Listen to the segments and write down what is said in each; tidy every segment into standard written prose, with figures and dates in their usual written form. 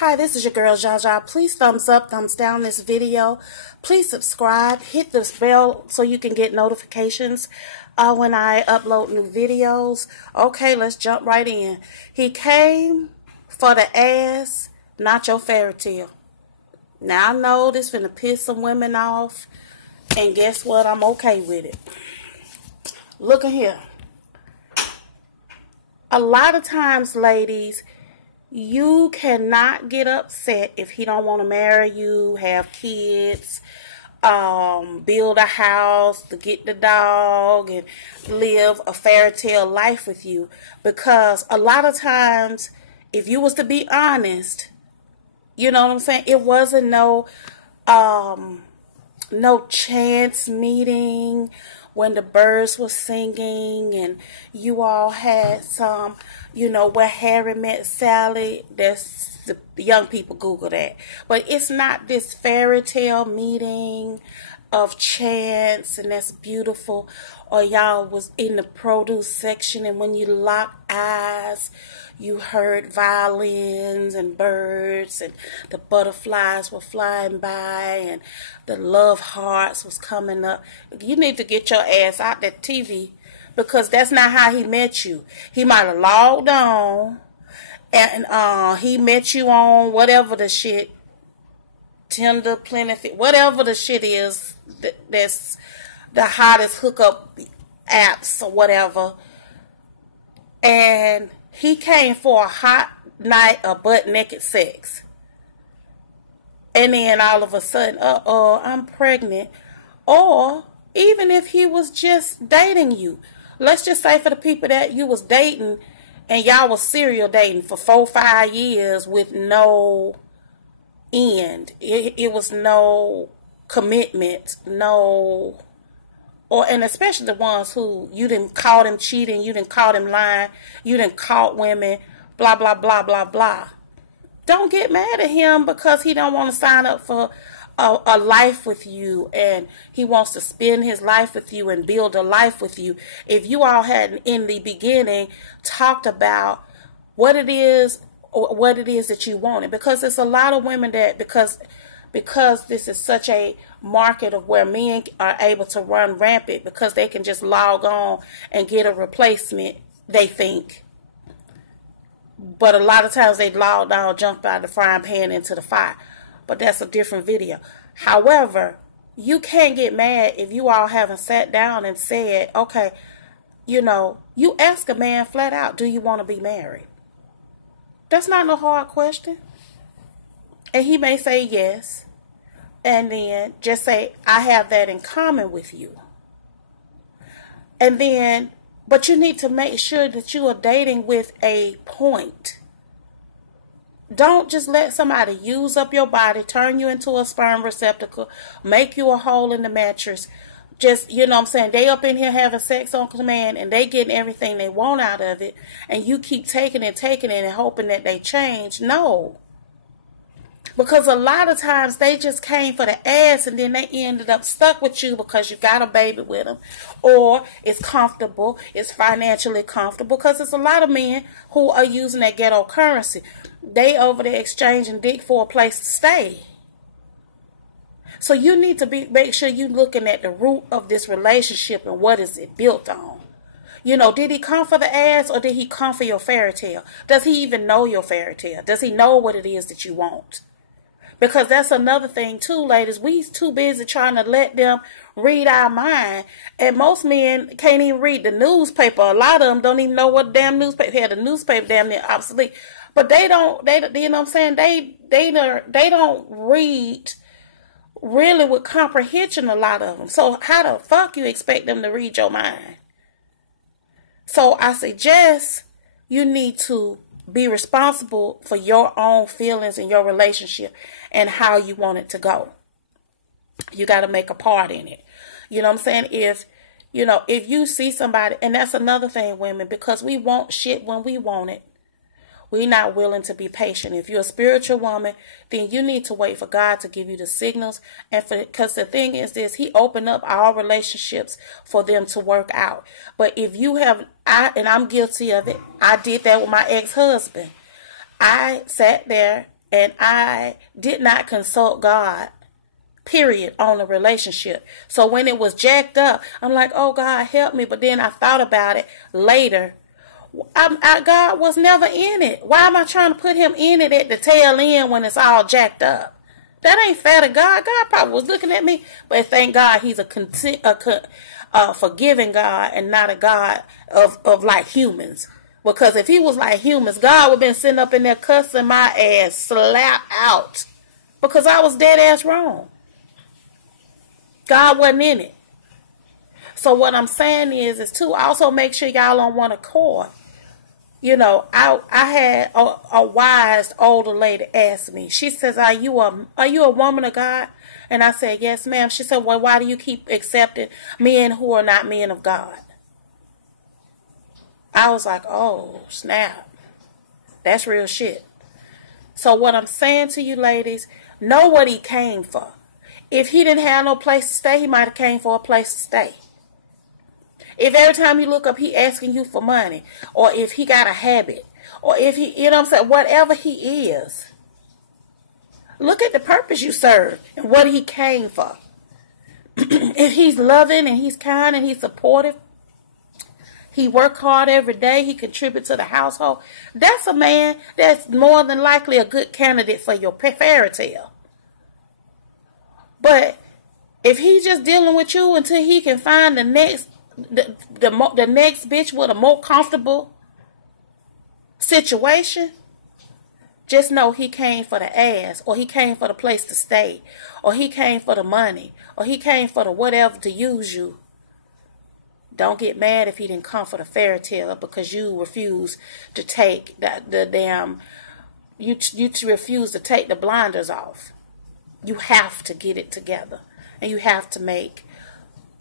Hi, this is your girl, Jaja. Please thumbs up, thumbs down this video. Please subscribe. Hit this bell so you can get notifications when I upload new videos. Okay, let's jump right in. He came for the ass, not your fairy tale. Now, I know this finna piss some women off. And guess what? I'm okay with it. Look at here. A lot of times, ladies, you cannot get upset if he don't want to marry you, have kids, build a house, to get the dog, and live a fairy tale life with you. Because a lot of times, if you was to be honest, you know what I'm saying? It wasn't no chance meeting when the birds were singing and you all had some, where Harry met Sally. That's the young people Google that. But it's not this fairy tale meeting of chance and that's beautiful. Or y'all was in the produce section and when you locked eyes, you heard violins and birds and the butterflies were flying by and the love hearts was coming up. You need to get your ass out that TV because that's not how he met you. He might have logged on and he met you on whatever the shit, Tinder, Plenty, whatever the shit is that's the hottest hookup apps or whatever. And he came for a hot night of butt naked sex. And then all of a sudden, I'm pregnant. Or even if he was just dating you. Let's just say for the people that you was dating and y'all was serial dating for 4-5 years with no end. It was no commitment, and especially the ones who you didn't call them cheating, you didn't call them lying, you didn't call women, blah, blah, blah, blah, blah. Don't get mad at him because he don't want to sign up for a life with you and he wants to spend his life with you and build a life with you. If you all had in the beginning talked about what it is that you wanted, because there's a lot of women that because this is such a market of where men are able to run rampant because they can just log on and get a replacement, they think. But a lot of times they log on, jump out of the frying pan into the fire. But that's a different video. However, you can't get mad if you all haven't sat down and said, okay, you ask a man flat out, do you want to be married? That's not no hard question. And he may say yes. And then just say, I have that in common with you. And then, but you need to make sure that you are dating with a point. Don't just let somebody use up your body, turn you into a sperm receptacle, make you a hole in the mattress. Just, they up in here having sex on command and they getting everything they want out of it. And you keep taking it and hoping that they change. No. Because a lot of times they just came for the ass and then they ended up stuck with you because you got a baby with them. Or it's comfortable, it's financially comfortable. Because there's a lot of men who are using that ghetto currency. They over there exchanging dick for a place to stay. So you need to make sure you're looking at the root of this relationship and what is it built on. Did he come for the ass or did he come for your fairy tale? Does he even know your fairy tale? Does he know what it is that you want? Because that's another thing too, ladies. We too busy trying to let them read our mind. And most men can't even read the newspaper. A lot of them don't even know what damn newspaper. Hell, the newspaper damn near obsolete. But they don't, you know what I'm saying? They don't read really with comprehension, a lot of them. So how the fuck you expect them to read your mind? So I suggest you need to be responsible for your own feelings and your relationship and how you want it to go. You got to make a part in it. You know what I'm saying? If you see somebody, and that's another thing, women, because we want shit when we want it. We're not willing to be patient. If you're a spiritual woman, then you need to wait for God to give you the signals. And because the thing is this, he opened up all relationships for them to work out. But if you have, and I'm guilty of it, I did that with my ex-husband. I sat there And I did not consult God, period, on the relationship. So when it was jacked up, I'm like, oh, God, help me. But then I thought about it later. God was never in it. Why am I trying to put him in it at the tail end when it's all jacked up? That ain't fair to God. God probably was looking at me. But thank God he's a forgiving God and not a God of like humans. Because if he was like humans, God would have been sitting up in there cussing my ass slap out. Because I was dead ass wrong. God wasn't in it. So what I'm saying is to also make sure y'all on one accord. You know, I had a wise older lady ask me. She says, are you a woman of God? And I said, yes, ma'am. She said, well, why do you keep accepting men who are not men of God? I was like, oh, snap. That's real shit. So what I'm saying to you ladies, know what he came for. If he didn't have no place to stay, he might have came for a place to stay. If every time you look up, he asking you for money, or if he got a habit, or if he, you know what I'm saying, whatever he is, look at the purpose you serve and what he came for. If he's loving and he's kind and he's supportive, he work hard every day, he contribute to the household, that's a man that's more than likely a good candidate for your fairy tale. But if he's just dealing with you until he can find the next bitch with a more comfortable situation, just know he came for the ass, or he came for the place to stay, or he came for the money, or he came for the whatever to use you. Don't get mad if he didn't come for the fairy tale because you refuse to take you refuse to take the blinders off. You have to get it together, and you have to make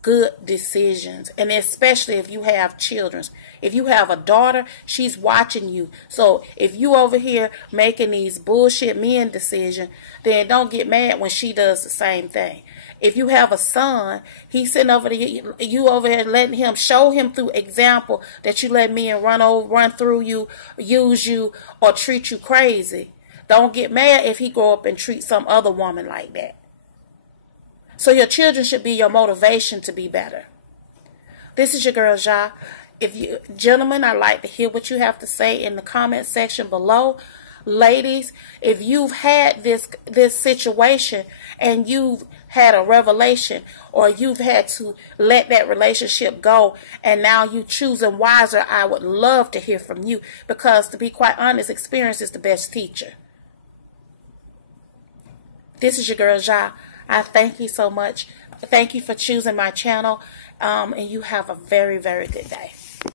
good decisions, and especially if you have children. If you have a daughter, she's watching you. So if you over here making these bullshit men decisions, then don't get mad when she does the same thing. If you have a son, he's sitting over there, you over here letting him, show him through example that you let men run through you, use you, or treat you crazy. Don't get mad if he grow up and treat some other woman like that. So your children should be your motivation to be better. This is your girl, Ja. Gentlemen, I'd like to hear what you have to say in the comment section below. Ladies, if you've had this situation and you've had a revelation, or you've had to let that relationship go and now you choosing wiser, I would love to hear from you, because to be quite honest, experience is the best teacher. This is your girl, Ja. I thank you so much. Thank you for choosing my channel. And you have a very, very good day.